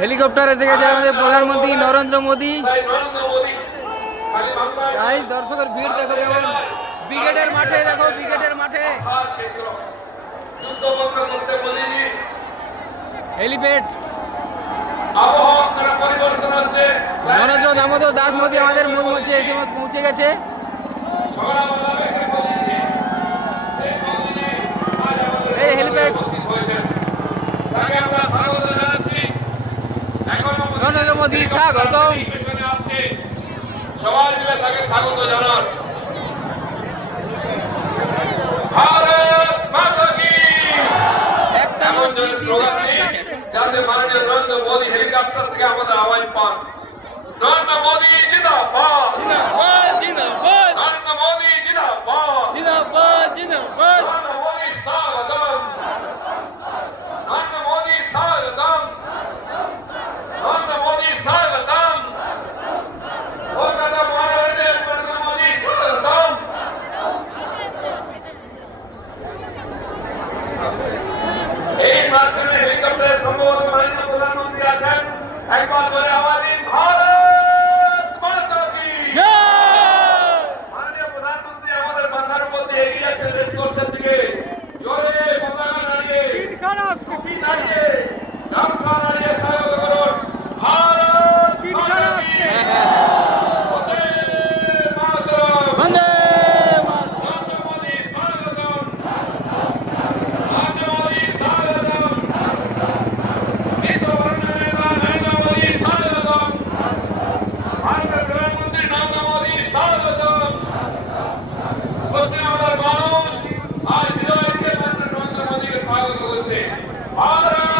Helicopter এসে গেছে আমাদের প্রধানমন্ত্রী নরেন্দ্র মোদী। গাইস দর্শকের ভিড় দেখো কেমন, ব্রিগেডের মাঠে দেখো, ব্রিগেডের মাঠে হেলিপ্যাড। নরেন্দ্র দামোদর দাস মোদী আমাদের মূল মঞ্চে এসে পৌঁছে গেছে। এই হেলিপ্যাড নরেন্দ্র মোদী স্বাগতম। সবাই মিলে তাকে স্বাগত জানান। ভারত মাতা কি, এমন জোরে স্লোগান দিই যাতে মাননীয় নরেন্দ্র মোদী হেলিকপ্টার থেকে আমাদের আওয়াজ পান। নরেন্দ্র মোদী জিন্দাবাদ, জিন্দাবাদ, নরেন্দ্র মোদী জিন্দাবাদ, জিন্দাবাদ, জিন্দাবাদ, নরেন্দ্র মোদী স্বাগতম, নরেন্দ্র মোদী স্বাগতম, নরেন্দ্র মোদী স্বাগতম, কলকাতা মহানগরের নরেন্দ্র মোদী স্বাগতম। এই মাধ্যমে হেলিকপ্টারের সম্ভবত মাননীয় প্রধানমন্ত্রী আছেন। একবার করে আওয়াজ দিন, ভারত মাতা কি। মাননীয় প্রধানমন্ত্রী আমাদের মাথার উপর দিয়ে এগিয়ে যাচ্ছেন রেসকোর্সের দিকে। জোরে পতাকা নাড়িয়ে, টুপি নাড়িয়ে, গামছা নাড়িয়ে স্বাগত করুন। ভারত মাতা কি। বন্দে মাতরম। বন্দে নরেন্দ্র মোদী স্বাগতম, নরেন্দ্র মোদী স্বাগতম, বিশ্ববরণ্য নেতা নরেন্দ্র মোদী স্বাগতম, ভারতের প্রধানমন্ত্রী নরেন্দ্র মোদী স্বাগতম। পশ্চিমবঙ্গের মানুষ আজ হৃদয় থেকে নরেন্দ্র মোদীকে স্বাগত করছে। ভারত